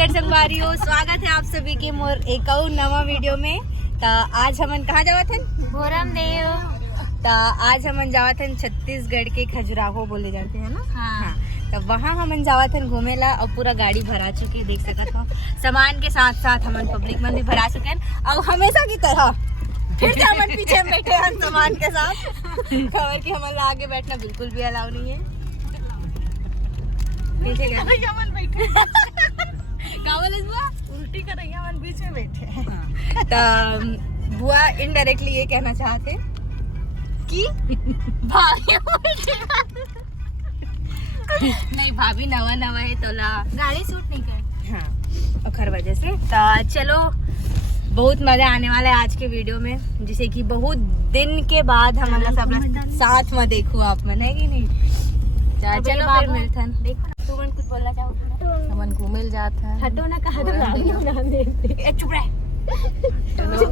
छत्तीसगढ़ संगवारियों, स्वागत है आप सभी के मोर एक और नवा वीडियो में। तो आज हमन कहाँ जावत हन? भोरम देव। तो आज हमन जावत हन छत्तीसगढ़ के खजुराहो बोले जाते हैं ना। हाँ। तो वहाँ हमन जावत हन घूमेला और पूरा गाड़ी भरा चुके देख सकत हो। सामान के साथ साथ हमन पब्लिक में भी भरा चुके हैं और हमेशा की तरह फिर से हमन पीछे बैठे हैं सामान के साथ। खबर कि हमारा आगे बैठना बिल्कुल भी अलाउ नहीं है। पीछे बैठे उल्टी कर रही है, बीच में बैठे हैं। तो बुआ इनडायरेक्टली ये कहना चाहते कि भाभी नहीं, भाभी नवा नवा है तोला गाड़ी सूट नहीं कर। हाँ, और वजह से तो चलो बहुत मजा आने वाला है आज के वीडियो में, जिसे कि बहुत दिन के बाद हम सब साथ में देखो आप मन है कि नहीं। चलो फिर मिलथन। देखो ना, तू मन कुछ बोलना चाहो? हमन घूमे जात है। हटो ना, कहा तो ना दे। चुप रह।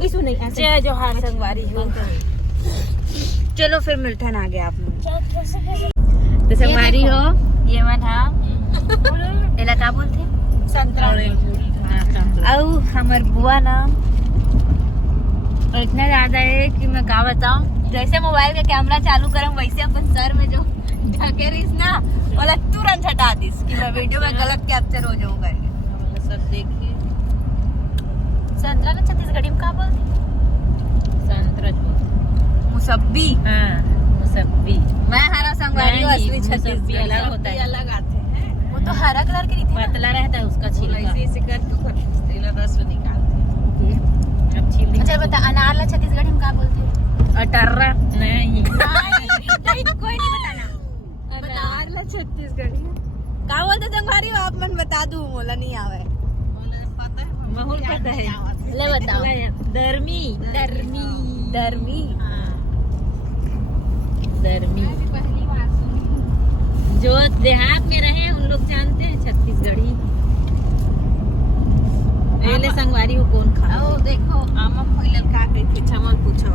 किसु नहीं। जय जोहार संगवारी हो। चलो फिर मिलथन आगे आप लोग। तो संगवारी हो, ये मन हाँ एला का बोलते संतरा और हमार बुआ नाम और इतना ज्यादा है कि मैं क्या बताऊं। जैसे मोबाइल का कैमरा चालू करम वैसे अपन सर में जो ढके रही ना वाला तुरंत हटा दीस कि मैं वीडियो में गलत कैप्चर हो जाऊं करके। सब देखिए संतरा ना छत्तीसगढ़ी में क्या बोलते? संतरा मुसब्बी। हाँ मुसब्बी। मैं हरा संगवारी हूं, असली छत्तीसगढ़ी अलग होता है, अलग आते हैं। वो तो हरा कलर की रहती है, पतला रहता है उसका छिलका, ऐसे करके रस निकालते हैं। अब छील। अच्छा बता, अनार ला छत्तीसगढ़ी में क्या बोलते? अटर्रा। नहीं कोई नहीं बताना। अनार ला छत्तीसगढ़ी का बोलते संगवारी हो? आप मन बता दूं, मोला नहीं आवे। पता है, बहुत पता है। ले बताओ। दरमी। दरमी। दरमी। दरमी। जो देहात में रहे उन लोग जानते हैं छत्तीसगढ़ी। पहले संगवारी हो कौन खा? ओ देखो आमा फैलल का कहि के छमन पूछो।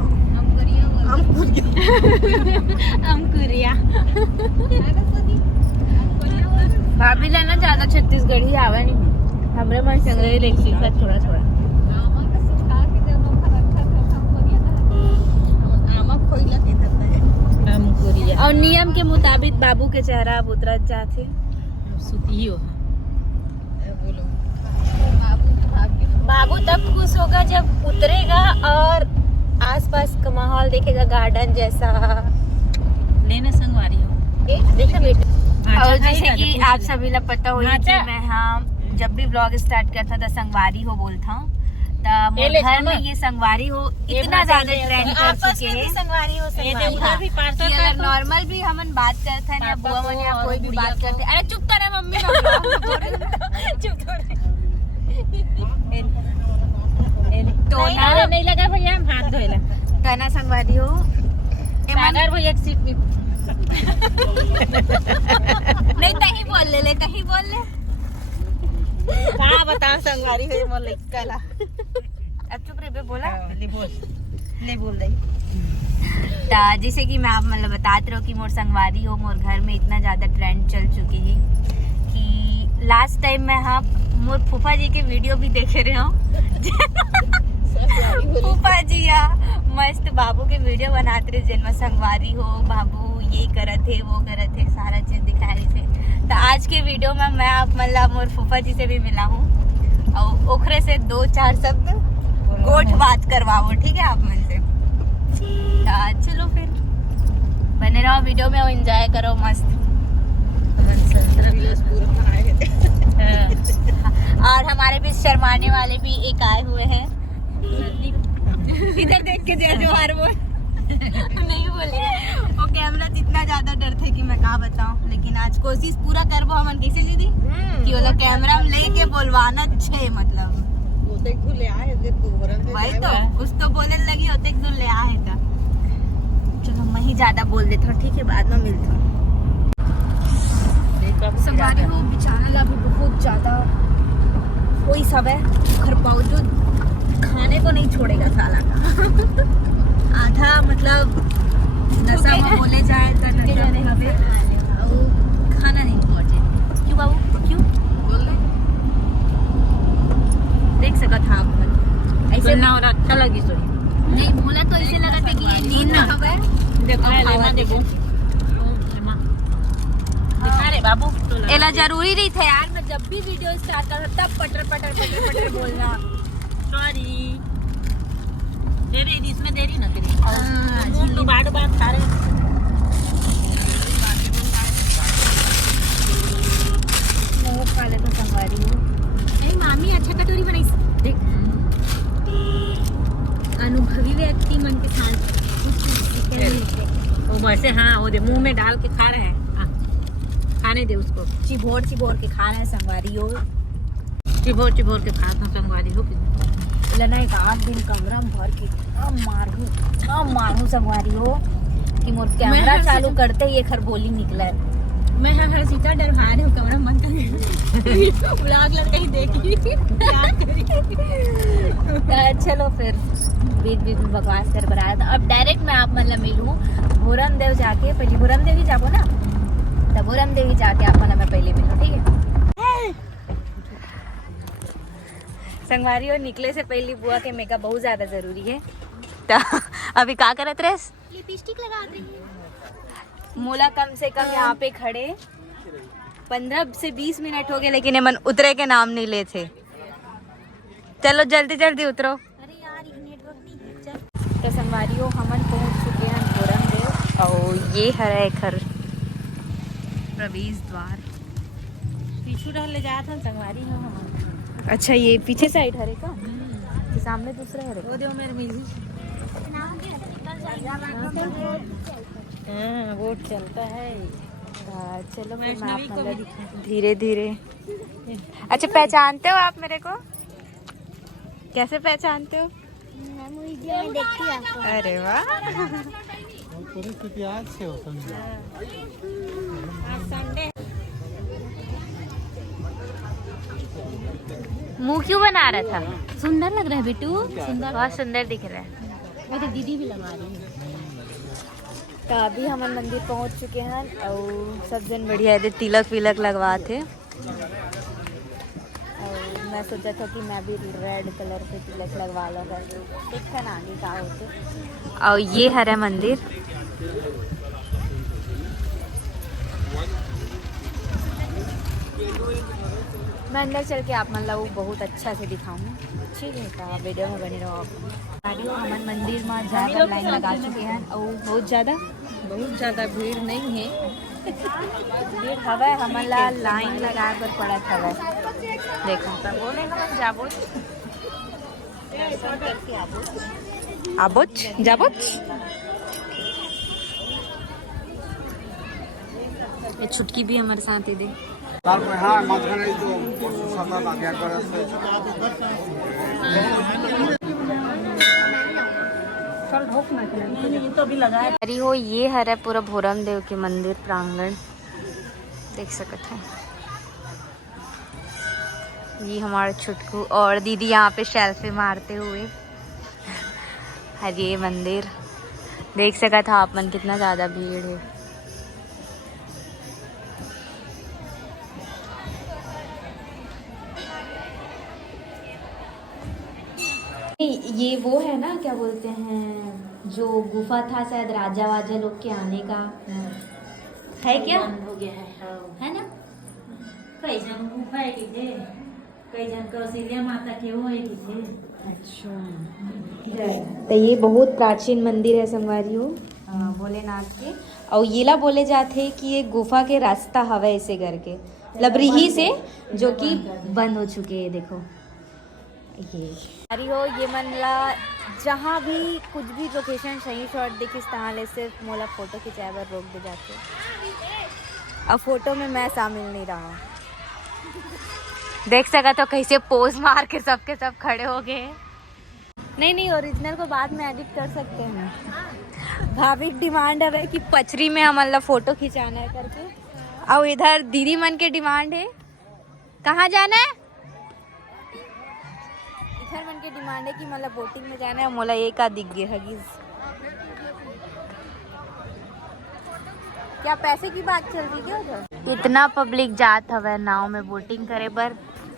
अंकुरिया। भाभी ला ना ज्यादा छत्तीसगढ़ी आवा नहीं, हमरे मन संग्रही ले सीखा थोड़ा थोड़ा। और नियम के मुताबिक बाबू के चेहरा अब उतरत जाते सुती हो। बाबू तब खुश होगा जब उतरेगा और आसपास का माहौल देखेगा, गार्डन जैसा। लेने संगवारी हो देखा बेटा। और जैसे कि आप सभी लोग पता हो कि मैं जब भी ब्लॉग स्टार्ट करता था संगवारी हो बोलता हूँ। तो घर में ये संगवारी हो इतना ज्यादा ट्रेंड कर चुके हैं। संगवारी हो अगर नॉर्मल भी हम बात करते हैं या बुआ मन या कोई भी बात करते हैं। अरे चुप कर मम्मी। चुप टोना नहीं लगा भैया, हम हाथ धोएला। टोना संगवारी हो अगर वो एक सीट में नहीं कहीं बोल ले, कहीं बोल ले। कहाँ बताओ संगवारी हो मोर लइका। अब चुप रहे, बोला ले बोल रही। तो जैसे कि मैं आप मतलब बताते रहो कि मोर संगवारी हो मोर घर में इतना ज्यादा ट्रेंड चल चुकी है कि लास्ट टाइम में मोर फूफा जी के वीडियो भी देखे रहे हो। फूफा जी या मस्त बाबू के वीडियो बनाते रहे जिनमें संगवारी हो बाबू ये करत है वो करत है, सारा चीज दिखा रही थे। तो आज के वीडियो में मैं आप मतलब मोर फूफा जी से भी मिला हूँ और ओखरे से 2-4 शब्द गोठ बात करवाओ, ठीक है आप मन से। चलो फिर बने रहो वीडियो में और एंजॉय करो मस्त। और हमारे भी शर्माने वाले भी एक आए हुए हैं। इधर देख के जय जोहार बोल। नहीं बोले, वो कैमरा इतना ज्यादा डर थे कि मैं क्या बताऊं। लेकिन आज कोशिश पूरा करबो हमन। कैसे दीदी कि वाला कैमरा में लेके बोलवाना छे, मतलब ले आए भाई तो कुछ तो बोले लगी होते एक ले आए था। चलो मैं ही ज्यादा बोल देता हूँ, ठीक है बाद में मिलता हूँ। संगवारी हो बेचारा अभी बहुत ज्यादा कोई सब है घर बावजूद खाने को नहीं छोड़ेगा साला का। आधा मतलब नशा में बोले जाए तो नशा में हवे खाना नहीं पहुंचे। क्यों बाबू क्यों बोल रहे ना और अच्छा लगी सोई नहीं बोला तो इसे लगा था कि ये नींद ना हवे देखो लेना देखो दिखा रे बाबू एला जरूरी नहीं था यार, मैं जब भी वीडियो स्टार्ट कर तब पटर पटर पटर पटर बोलना। सॉरी दे रही इसमें दे रही ना तेरी तो बार बार खा रहे वो खा ले तो संगवारी हो। ए मामी अच्छा कटोरी बनाई देख, अनुभवी व्यक्ति मन के साथ वो वैसे। हाँ वो दे मुंह में डाल के खा रहे हैं। खाने दे उसको। चिबोर चिबोर के खा रहे हैं संगवारी हो। चिबोर चिबोर के खा था संगवारी हो लना एक 8 दिन कमरा में भर के मारू संगवारी हो कि मोर कैमरा चालू करते ही एक हर बोली निकला है। मैं हर सीता डरवा रही हूँ कमरा मन कर ब्लॉग लड़का ही देखी चलो फिर बीच बीच में बकवास कर बनाया था। अब डायरेक्ट मैं आप मतलब मिलूँ भूरम देव जाके, पहले भूरम देवी जाबो ना, तब भूरम देवी जाके आप मतलब मैं पहले मिलूँ, ठीक है। संगवारी और निकले से पहले बुआ के मेकअप बहुत ज्यादा जरूरी है। तो अभी क्या करत रेस? लिपस्टिक लगा रही है। मोला कम से कम यहाँ पे खड़े 15 से 20 मिनट हो गए, लेकिन मन उतरे के नाम नहीं ले थे। चलो जल्दी जल्दी उतरो। अरे यार ये नेटवर्क नहीं है। चल तो संगवारी हो हमन पहुँच चुके हैं भूरम देव और ये है घर प्रवेश द्वार। पीछू रह ले जाया था संगवारी हो हम। अच्छा ये पीछे साइड हरे का, तो सामने दूसरा हरे। वो दे मेरे मिली। हाँ वोट चलता है। चलो फिर मैं आप मतलब धीरे धीरे। अच्छा पहचानते हो आप मेरे को? कैसे पहचानते हो? मैं वीडियो में देखती हूँ आपको। अरे वाह मुंह क्यों बना रहा था? सुंदर लग रहा है बिट्टू, सुंदर। बहुत सुंदर दिख रहा है। वो तो दीदी भी लगा रही है। तो अभी हम मंदिर पहुंच चुके हैं और सब जन बढ़िया है, तिलक विलक लगवा थे। और मैं सोचा था कि मैं भी रेड कलर के तिलक लगवा लो करके, देखते ना आगे क्या होते। और ये हरा मंदिर मैं अंदर चल के आप मतलब वो बहुत अच्छा से दिखाऊंगा, ठीक है। तो वीडियो में बने रहो आप। हमारे मंदिर में ज़्यादा लाइन लगा चुके हैं और बहुत ज़्यादा भीड़ नहीं है। भीड़ हवा है, हमारा लाइन लगा कर पड़ा था। देखो बोले हम जाबो आबोच जाबोच। ये छुटकी भी हमारे साथ ही दे। तो भी लगा है। अरे हो ये हरे पूरा भूरम देव के मंदिर प्रांगण देख सकते हैं। ये हमारे छुटकू और दीदी यहाँ पे सेल्फी मारते हुए। हरे मंदिर देख सका था आप मन, कितना ज़्यादा भीड़ है। ये वो है ना, क्या बोलते हैं, जो गुफा था शायद राजा वाजा लोग के आने का है क्या? हो गया है। हाँ। है ना? कई जन गुफा है कि थे, कई जन कौशल्या माता के वो है कि थे। अच्छा तो ये बहुत प्राचीन मंदिर है संगवारी हो भोलेनाथ के। और येला बोले जाते हैं कि ये गुफा के रास्ता हवा ऐसे करके लबरीही से, जो कि बंद हो चुके हैं। देखो ये अरे हो ये मनला जहाँ भी कुछ भी लोकेशन सही शॉट दिखिस तहाँ ले सिर्फ मोला फोटो खिंचाए पर रोक दे जाते। अब फोटो में मैं शामिल नहीं रहा, देख सका तो कैसे पोज मार के सबके सब खड़े हो गए। नहीं ओरिजिनल को बाद में एडिट कर सकते हैं। भाभी डिमांड है कि पचरी में हमारा फोटो खिंचाना है करके, और इधर दीदी मन के डिमांड है कहाँ जाना है। इधर मन के डिमांड है कि मतलब बोटिंग में जाना है। मोला एक आ दिख गया हगीज। क्या पैसे की बात चल रही है उधर? इतना पब्लिक जात हवे नाव में बोटिंग करे पर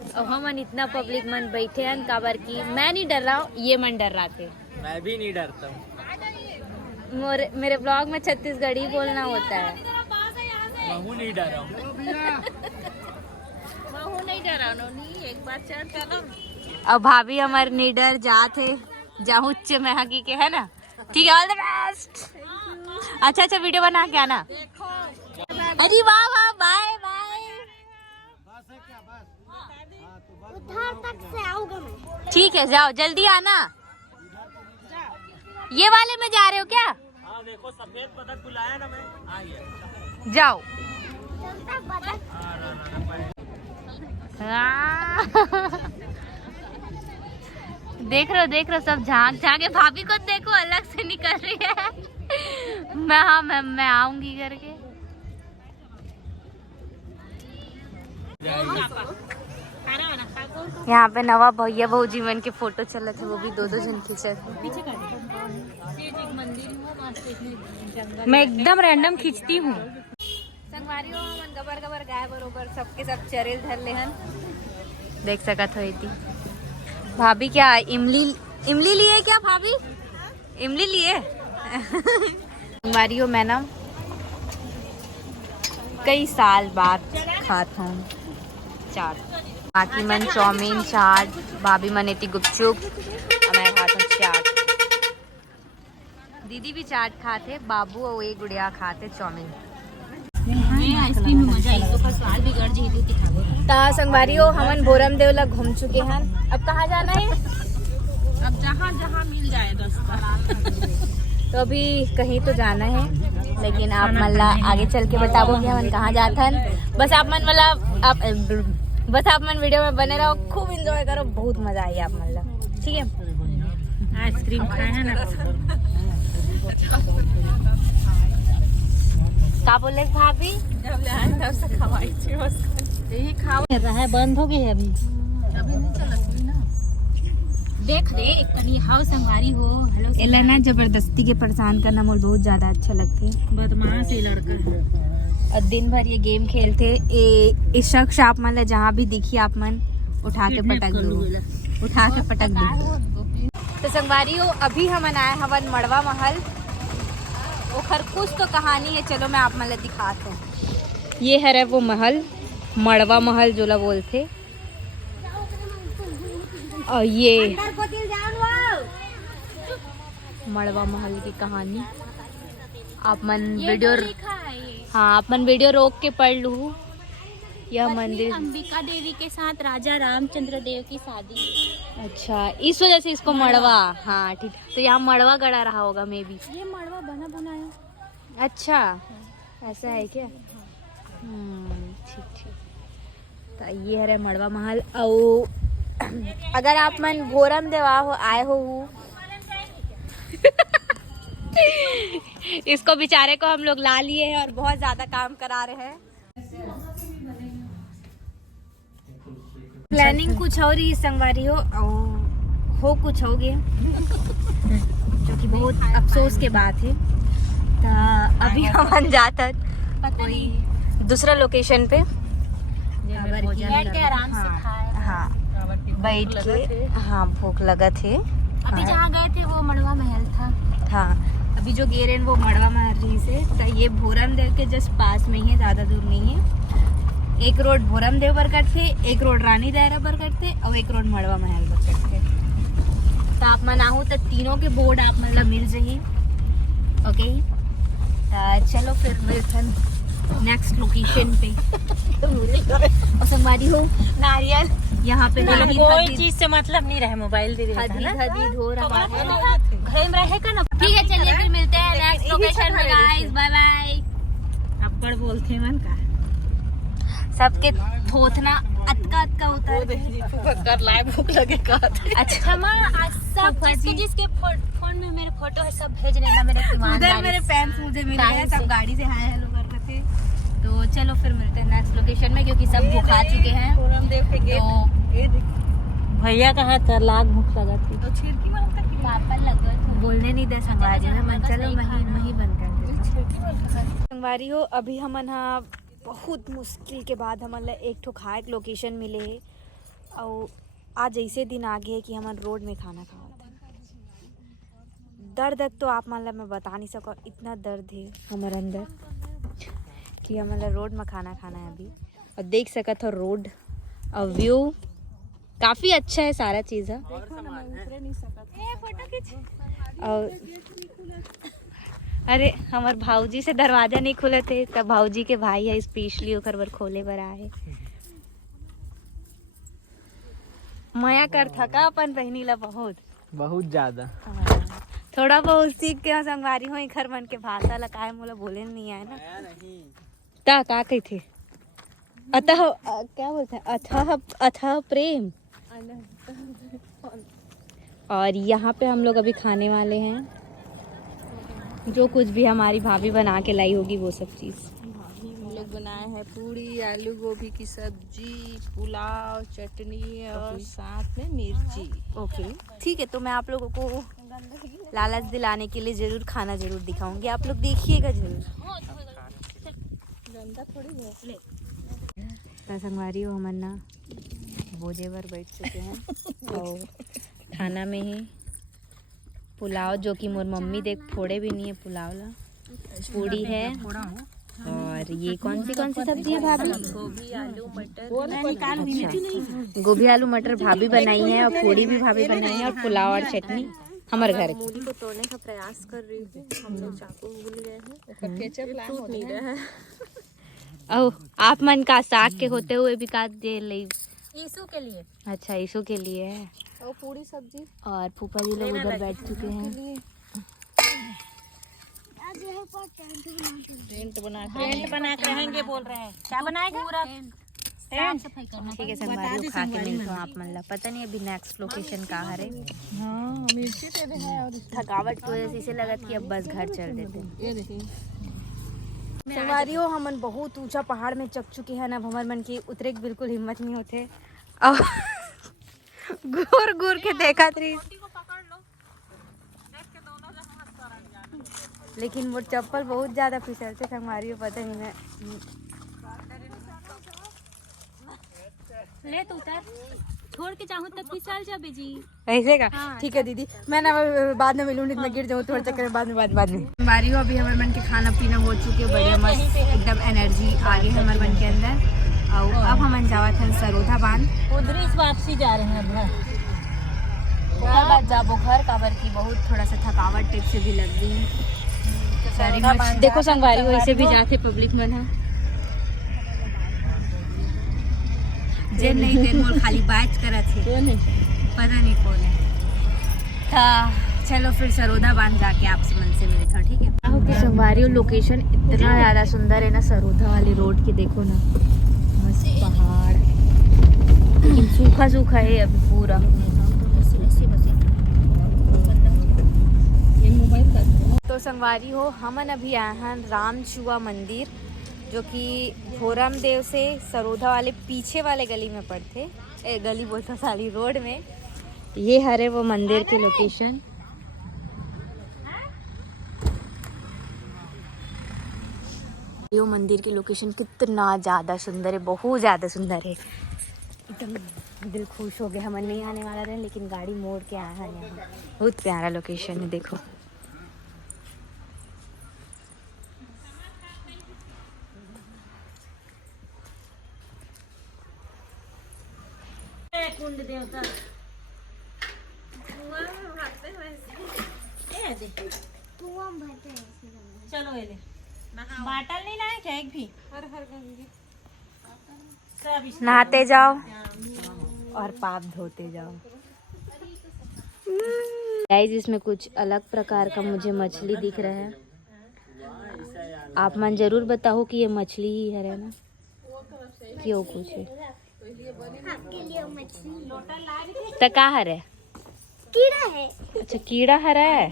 और हमन इतना पब्लिक मन बैठे हैं काबर की मैं नहीं डर रहा हूँ, ये मन डर रहा थे। मैं भी नहीं डरता हूँ। मेरे ब्लॉग में छत्तीसगढ़ी बोलना होता है। मैं नहीं डरा हूँ। नहीं डरा नहीं, एक बार चढ़ चलो। अब भाभी हमारे निडर जाते जहाँ उच्च में हकी के है ना। ठीक है, ऑल द बेस्ट। अच्छा वीडियो बना के आना। अरे वाह वाह, बाय बाय। उधर तक से आऊंगा मैं। ठीक है, जाओ जल्दी आना। ये वाले में जा रहे हो क्या? हाँ देखो सफेद बतख बुलाया ना मैं, आ गया। जाओ। चलता बदल। देख रहे हो सब झांक के। भाभी को देखो अलग से निकल रही है। मैं आऊंगी करके। यहाँ पे नवा भैया बहू जीवन के फोटो चले थे, वो भी दो जन खींचे थे। मैं एकदम रैंडम खींचती हूँ। संगवारी हो मन गबर गाय बरोबर सबके सब चरेल धर ले हन। देख सकत हो इती भाभी क्या इमली लिए क्या? भाभी इमली लिए। संगवारी हो मैं ना कई साल बाद खाता हूँ चाट। बाकी मन चाउमीन चाट, भाभी मन इतनी गुपचुप, मैं खाता हूँ चाट। दीदी भी चाट खाते, बाबू और एक गुड़िया खाते चाउमीन। आइसक्रीम में मजा आई तो पर स्वाद बिगड़ जी थी खावे। ता संगवारी हो हमन बोरम देवला घूम चुके हैं। अब कहाँ जाना है? अब जहाँ मिल जाए रास्ता। तो अभी कहीं तो जाना है, लेकिन आप मल्ला आगे चल के बताओ कि हम कहाँ जाते हैं। बस आप मन वीडियो में बने रहो, खूब एंजॉय करो, बहुत मजा आई आप मल्ला। ठीक है, आइसक्रीम खाए हैं ना। क्या बोले भाभी? यही खाओ रहा है, बंद हो गई है अभी नहीं चला ना। देख रे कनी हाउ संगवारी हो। हेलो एला ना जबरदस्ती के परेशान करना मोल बहुत ज्यादा अच्छा लगते। बदमाश है लड़का है। और दिन भर ये गेम खेलते। इस शख्स आप मन जहाँ भी दिखी आप मन उठा के पटक दो। तो संगवारी हो अभी हम आए हवन मड़वा महल। ओखर कुछ तो कहानी है, चलो मैं आप मन दिखाते हैं। ये है वो महल, मड़वा महल जोला बोलते। और ये मड़वा महल की कहानी आप मन वीडियो रोक के पढ़ लू। यह मंदिर अंबिका देवी के साथ राजा रामचंद्र देव की शादी। अच्छा, इस वजह से इसको मड़वा। हाँ ठीक, तो यहाँ मड़वा गड़ा रहा होगा मे बी। ये मड़वा बना बनाया। अच्छा ऐसा है क्या? ठीक। तो ये है मड़वा महल। और अगर आप मन बोरम देवा आए हो इसको बेचारे को हम लोग ला लिए हैं और बहुत ज्यादा काम करा रहे हैं। प्लानिंग कुछ और ही संगवारी हो कुछ हो गया, जो कि बहुत अफसोस के बात है। तो अभी हम जाता कोई दूसरा लोकेशन पे बैठ के आराम से खाए। हाँ बैठ के, हाँ भूख लगा थे। अभी जहाँ गए थे वो मड़वा महल था। हाँ अभी जो गे रहे हैं वो मड़वा महल रही से। तो ये भोरम देव के जस्ट पास में ही है, ज़्यादा दूर नहीं है। एक रोड भोरम देव पर करते, एक रोड रानी दायरा पर करते और एक रोड मड़वा महल पर करते। तो आप मनाहू तो तीनों के बोर्ड आप मतलब मिल जाइए। ओके चलो फिर मिलते नेक्स्ट लोकेशन पे। और संगवारी हो नारियल यहाँ पे कोई चीज से मतलब नहीं रहे, मोबाइल दे हदी हो रहा है। घर में रहेगा ना। ठीक है चलिए फिर मिलते हैं नेक्स्ट लोकेशन में गाइस। Bye bye. अब्बड़ बोलते मन का सबके थोथना अतका उतर कर लाए, भूख लगे का। अच्छा आज सब जिसके फोन में मेरे फोटो है सब भेज देना मेरे उधर मेरे फैंस मुझे मिल गए, सब गाड़ी से हाय हेलो कर रहे थे। तो चलो फिर मिलते हैं नेक्स्ट लोकेशन में, क्योंकि सब भूखा चुके हैं। तो भैया का हाथ कर लाग भूख लगा थी तो पापा लगा बोलने नहीं दे संगवारी में मन। चलो मही बंद कर दे संगवारी हो। अभी हमन बहुत मुश्किल के बाद हमन एक ठो खाए लोकेशन मिले है। और आज ऐसे दिन आ गए कि हमारे रोड में खाना खावा था। दर्द तो आप मतलब मैं बता नहीं सको, इतना दर्द है हमारे अंदर कि हम मतलब रोड में खाना खाना है अभी। और देख सका था रोड और व्यू काफ़ी अच्छा है, सारा चीज़ है। और अरे हमारे भाऊजी से दरवाजा नहीं खुले थे, तब भाऊजी के भाई है स्पेशली ओकर बर खोले बर आए। माया कर थका अपन बहनी ला बहुत ज्यादा। थोड़ा बहुत सीख के संगवारी हो घर मन के भाषा ला काहे मोला बोले नहीं आए ना। ता का कही थे अतः क्या बोलते हैं, अथाह अथाह प्रेम। और यहाँ पे हम लोग अभी खाने वाले हैं जो कुछ भी हमारी भाभी बना के लाई होगी वो सब चीज़। हम लोग बनाए हैं पूरी, आलू गोभी की सब्जी, पुलाव, चटनी और साथ में मिर्ची। ओके ठीक है, तो मैं आप लोगों को लालच दिलाने के लिए ज़रूर खाना ज़रूर दिखाऊंगी, आप लोग देखिएगा ज़रूर। संगवारी हो हमन ना भोजे पर बैठ चुके हैं और खाना में ही पुलाव, जो कि मोर मम्मी देख फोड़े भी नहीं है पुलाव ला, पूड़ी है। और ये कौन सी सब्जी है भाभी? गोभी आलू मटर। अच्छा, गोभी आलू मटर भाभी बनाई है और पूड़ी भी भाभी बनाई है और पुलाव और चटनी हमारे घर की। मूली को तोड़ने का प्रयास कर रही थी, हम लोग चाकू भूल गए हैं, केचप टूट नहीं रहा है। ओ आप मन का साग के होते हुए भी काट दे ले ईसू के लिए। अच्छा ईशू के लिए है। और पूरी सब्जी और फूफा जी लोग उधर बैठ चुके हैं। आज यहाँ पर टेंट बना के रहेंगे बोल रहे हैं। क्या बनाएगा? पूरा टेंट सफाई करना। ठीक है संगवारी खा के मिलते हो आप मन ला। पता नहीं अभी नेक्स्ट लोकेशन कहाँ है। हाँ मिर्ची दे दे है। और थकावट की वजह से इसे लगा कि अब बस घर चल देते हैं। ये देखिए संगवारियों हमन बहुत ऊंचा पहाड़ में चक चुके हैं, अब हमारे मन की उतरे की बिल्कुल हिम्मत नहीं होते। और घूर घूर के देखा थी, लेकिन वो चप्पल बहुत ज्यादा फिसलते संगवारियों, पता नहीं मैं ले तो उतर, छोड़ के चाहूँ तब फिसल जाबे जी। ऐसे का। ठीक है दीदी, मैं ना बाद में मिलूंगी, मैं गिर जाऊँ थोड़ा चक्कर में, बाद में हमारी हो। अभी हमारे मन के खाना पीना हो चुके, बढ़िया मस्त एकदम एनर्जी आ गई हमारे मन के अंदर। और अब हम जावा थे सरोधा बांध, उधर इस वापसी जा रहे हैं घर। बाद जाबो घर काबर की बहुत थोड़ा सा थकावट टाइप से भी लग गई। देखो संगवारी हो ऐसे भी जाते पब्लिक मन है जे नहीं देन मोर खाली बात करत है, पता नहीं कौन है। था चलो फिर सरोधा बांध जाके आपसे मन से मिलता हूँ, ठीक है। संगवारी हो लोकेशन इतना ज्यादा सुंदर है ना, सरोधा वाली रोड की देखो ना, मस्त पहाड़, लेकिन सूखा सूखा है अभी पूरा। तो संगवारी हो हमन अभी आए हैं रामचुआ मंदिर, जो कि भोरम देव से सरोधा वाले पीछे वाले गली में पड़ते, गली बोलता सारी रोड में। ये हरे वो मंदिर की लोकेशन। ये मंदिर की लोकेशन कितना ज़्यादा सुंदर है, बहुत ज़्यादा सुंदर है, एकदम दिल खुश हो गया। हम नहीं आने वाला रहे, लेकिन गाड़ी मोड़ के आया है यहाँ। बहुत प्यारा लोकेशन है, देखो। कुंड देवता चलो ये ले बाटल नहीं लाए क्या एक भी? नहाते जाओ और पाप धोते जाओ। गाइस इसमें कुछ अलग प्रकार का मुझे मछली दिख रहा है, आप मन जरूर बताओ कि ये मछली ही है ना, क्यों कुछ है आपके लिए मछली तो का हरे? कीड़ा है। अच्छा कीड़ा हरा है,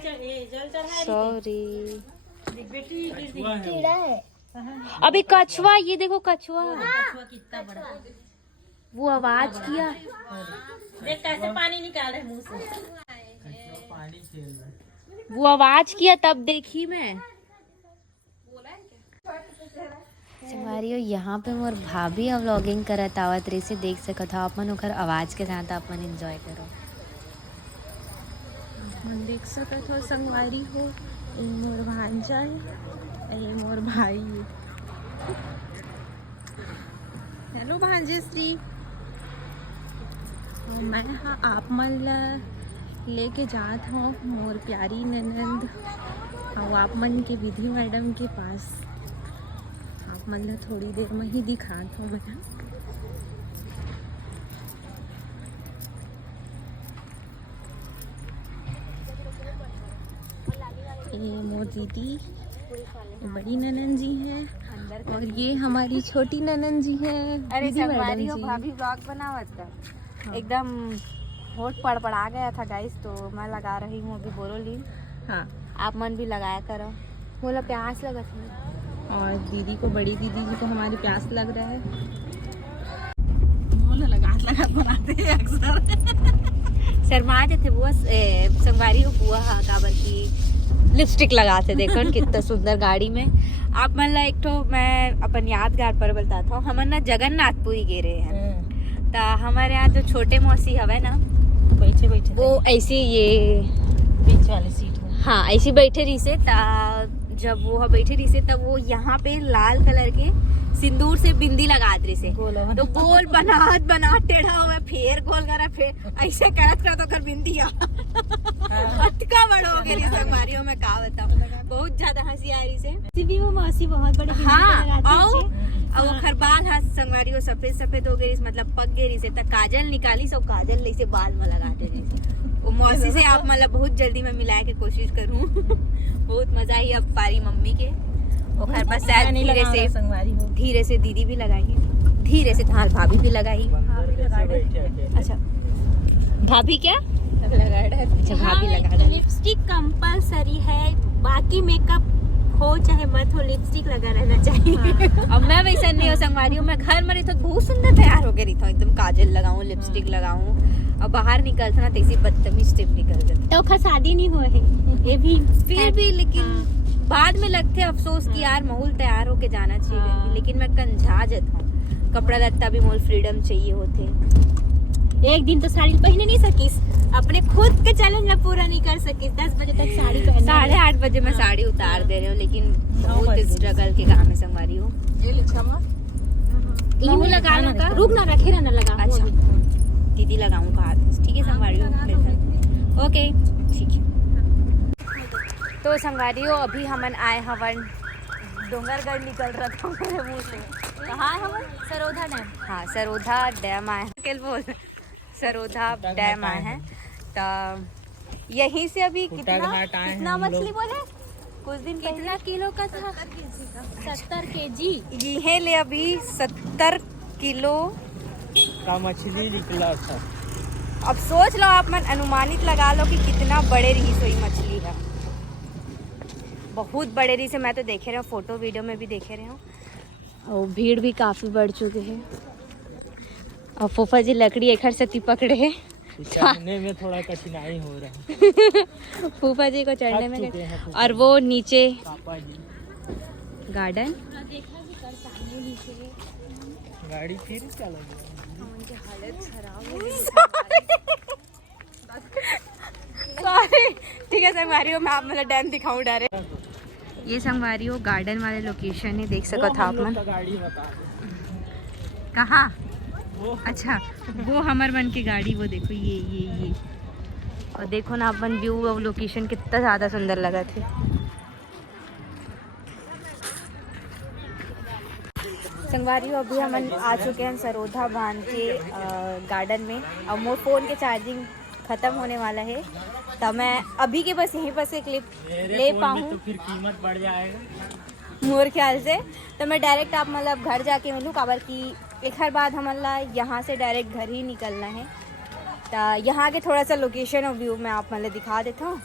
सॉरी। कीड़ा है। अभी कछुआ, ये देखो कछुआ, कितना बड़ा वो आवाज किया, देख कैसे पानी निकाल रहे मुंह से। वो आवाज किया तब देखी मैं। संगवारियों यहाँ पे मोर भाभी अब व्लॉगिंग करत आवत रही से देख सकत हो आप मन ओकर आवाज़ के साथ आप मन एंजॉय करो। मन देख सकत हो संगवारी हो, ये मोर भांजा है, ये मोर भाई है। हेलो भांजे श्री। और मैं हाँ आप मन ला लेके जात हूँ मोर प्यारी ननंद और आप मन के विधि मैडम के पास। आप मन ला थोड़ी देर में ही दिखात हूँ मैं। ये मोर दीदी, ये बड़ी ननंद जी हैं और ये हमारी छोटी ननंद जी हैं। अरे दीदी मैडम संगवारी हो जी। भाभी व्लॉग बनावत था एकदम होठ पड़पड़ा गया था गाइस, तो मैं लगा रही हूँ अभी बोरोलीन। हाँ, आप मन भी लगाया करो, बोला प्यास लगा था। और दीदी को, बड़ी दीदी जी को हमारी प्यास लग रहा है। बोला लगा बनाते हैं अक्सर। शर्मा थे बुआ संगवारी हो बुआ काबर की लिपस्टिक लगाते देखो कितना सुंदर गाड़ी में। आप मन ला एक तो मैं अपन यादगार पर बताता हूँ। हमन ना जगन्नाथपुरी गे रहे हैं, ता हमारे यहाँ जो छोटे मौसी हवे ना बैठे बैठे वो ऐसे ये बीच वाले सीट में। हाँ ऐसे बैठे रही से, जब वो बैठे रही से तब वो यहाँ पे लाल कलर के सिंदूर से बिंदी लगा रही से, तो गोल बना टेढ़ा हुआ फिर गोल करा फिर ऐसे करत कर बिंदी अटका बड़ हो गई संगवारियों में का बताऊं। बहुत ज्यादा हंसी आ रही से भी वो मौसी बहुत बड़ी हाँ। और ओखर बाल हाथ संगवारियों सफेद सफेद हो गई, मतलब पक गई से तक काजल निकाली सो काजल से बाल में लगा दे रही। वो मौसी से आप मतलब बहुत जल्दी मैं मिलाए के कोशिश करूँ। बहुत मजा आई अब पारी मम्मी के। ओखर बस धीरे से दीदी भी लगाई, धीरे से तुम्हारी भाभी भी लगाई। अच्छा भाभी क्या अच्छा भाभी लगा दे। लिपस्टिक कंपलसरी है, बाकी मेकअप हो चाहे मत हो लिपस्टिक लगा रहना चाहिए। अब मैं वैसा नहीं हो संगवारी हूँ, मैं घर में रही तो बहुत सुंदर तैयार हो गई रही था, एकदम काजल लगाऊं लिपस्टिक लगाऊं, और बाहर निकलता ना तैसी बदतमीज टिप निकल जाती। तो शादी नहीं हुआ है ये भी फिर भी लेकिन बाद में लगते अफसोस कि यार माहौल तैयार होके जाना चाहिए, लेकिन मैं कंझा जाता हूँ। कपड़ा लत्ता भी मोल फ्रीडम चाहिए होते। एक दिन तो साड़ी पहने नहीं सकीस, अपने खुद के चैलेंज में पूरा नहीं कर सकीस। 10 बजे तक साड़ी पहन 8:30 बजे मैं साड़ी उतार दे रही हूँ, लेकिन बहुत स्ट्रगल के काम है संगवारी हूँ। मुँह लगा लगा रुक ना रखे रहना लगा। अच्छा दीदी लगाऊंगा हाथ, ठीक है संगवारी हूँ। ओके ठीक है। तो संगवारियों अभी हमन आए हवन डोंगरगढ़, निकल रहा था मेरे मुंह से। कहाँ है हवन? सरोधा डैम। हाँ सरोधा डैम आए हैं, बोल सरोधा डैम आए हैं। तो यहीं से अभी कितना मछली बोले कुछ दिन कितना किलो का था? 70 केजी। ये ले अभी 70 किलो का मछली निकला था। अब सोच लो आप मन अनुमानित लगा लो कि कितना बड़े रही सोई मछली है। बहुत बड़े रही से मैं तो देखे रहे हूँ, फोटो वीडियो में भी देखे रहे हूँ। और भीड़ भी काफी बढ़ चुके हैं। और फूफा जी लकड़ी एक सती पकड़े है, चढ़ने में थोड़ा कठिनाई हो रहा है। फूफा जी को चढ़ने में। हैं और वो नीचे पापा जी गार्डन गाड़ी फिर चलेगी। सॉरी ठीक है संगवारियों, मैं आप मतलब डैम दिखाऊं डारे। ये संगवारियों गार्डन वाले लोकेशन है, देख सको था आप मन। गाड़ी बता कहाँ? अच्छा वो हमर मन की गाड़ी, वो देखो ये और देखो ना अपन व्यू और लोकेशन कितना ज़्यादा सुंदर लगा थे। संगवारियों अभी हम आ चुके हैं सरोधा बांध के गार्डन में। अब मोर फ़ोन के चार्जिंग ख़त्म होने वाला है, तो मैं अभी के बस यहीं पर से क्लिप ले पाऊँ तो फिर कीमत बढ़ जाएगा मोर ख्याल से। तो मैं डायरेक्ट आप मतलब घर जाके मिलूँ, काबर की एक हर बाद हमारा यहाँ से डायरेक्ट घर ही निकलना है। तो यहाँ के थोड़ा सा लोकेशन और व्यू मैं आप मतलब दिखा देता हूँ,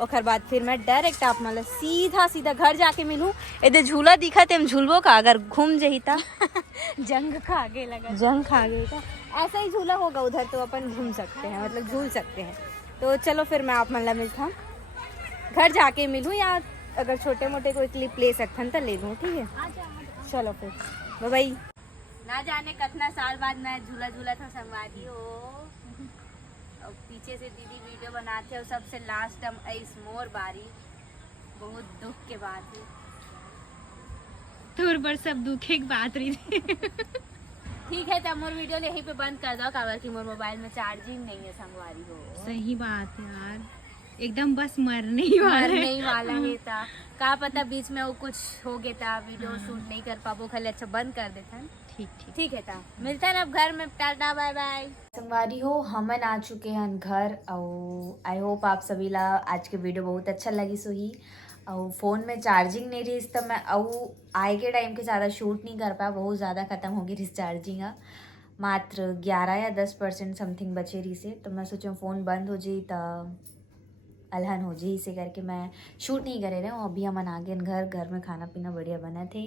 और खर बाद फिर मैं डायरेक्ट आप मतलब सीधा घर जाके मिलूँ। इधर झूला दिखा थे, हम झूलबो का अगर घूम जही था जंग खा गए लगा। जंग खा गई था, ऐसा ही झूला होगा उधर, तो अपन घूम सकते हैं मतलब झूल सकते हैं। तो चलो फिर मैं आप मतलब मिलता हूँ, घर जाके मिलूँ, या अगर छोटे मोटे कोई क्लिप ले सकते हैं तो ले लूँ, ठीक है। चलो फिर बाय बाय। ना जाने कितना साल बाद मैं झूला झूला था संगवारी हो, और पीछे से दीदी वीडियो बनाते हो सबसे लास्ट टाइम इस मोर बारी, बहुत दुख के बात है। तोर पर सब दुखे की बात रही थी। ठीक है तो मोर वीडियो यहीं पे बंद कर दो, काबर की मोर मोबाइल में चार्जिंग नहीं है संगवारी हो। सही बात है यार, एकदम बस मरने ही वाला नहीं वाला है था, का पता बीच में वो कुछ हो गया था, वीडियो शूट नहीं कर पाबो, खाली अच्छा बंद कर देता। ठीक ठीक ठीक है था, मिलता है ना अब घर में, टाटा बाय बाय। संगवारी हो हमन आ चुके हैं घर, और आई होप आप सभी ला आज के वीडियो बहुत अच्छा लगी सोही। और फ़ोन में चार्जिंग नहीं रही तो मैं आए के टाइम के ज़्यादा शूट नहीं कर पाया, बहुत ज़्यादा ख़त्म हो गई रही चार्जिंग, मात्र 11 या 10% समथिंग बचे रही से, तो मैं सोचा फ़ोन बंद हो जाई तो अलहन हो जाए, इसे करके मैं शूट नहीं करे रहे हूँ। अभी हम आ गए घर में खाना पीना बढ़िया बना थे।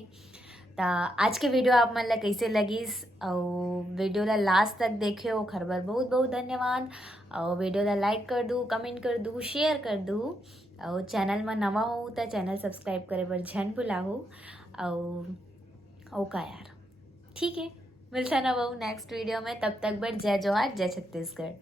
तो आज के वीडियो आप मन ला कैसे लगिस, और वीडियो ला लास्ट तक देखे हो खरबर बहुत बहुत धन्यवाद। और वीडियो ला लाइक कर दूँ, कमेंट कर दूँ, शेयर कर दूँ, और चैनल में नवा हो तो चैनल सब्सक्राइब करे बर झन भुलाओ। और का यार ठीक है, मिलता ना वो नेक्स्ट वीडियो में, तब तक बर जय जवाहर जय छत्तीसगढ़।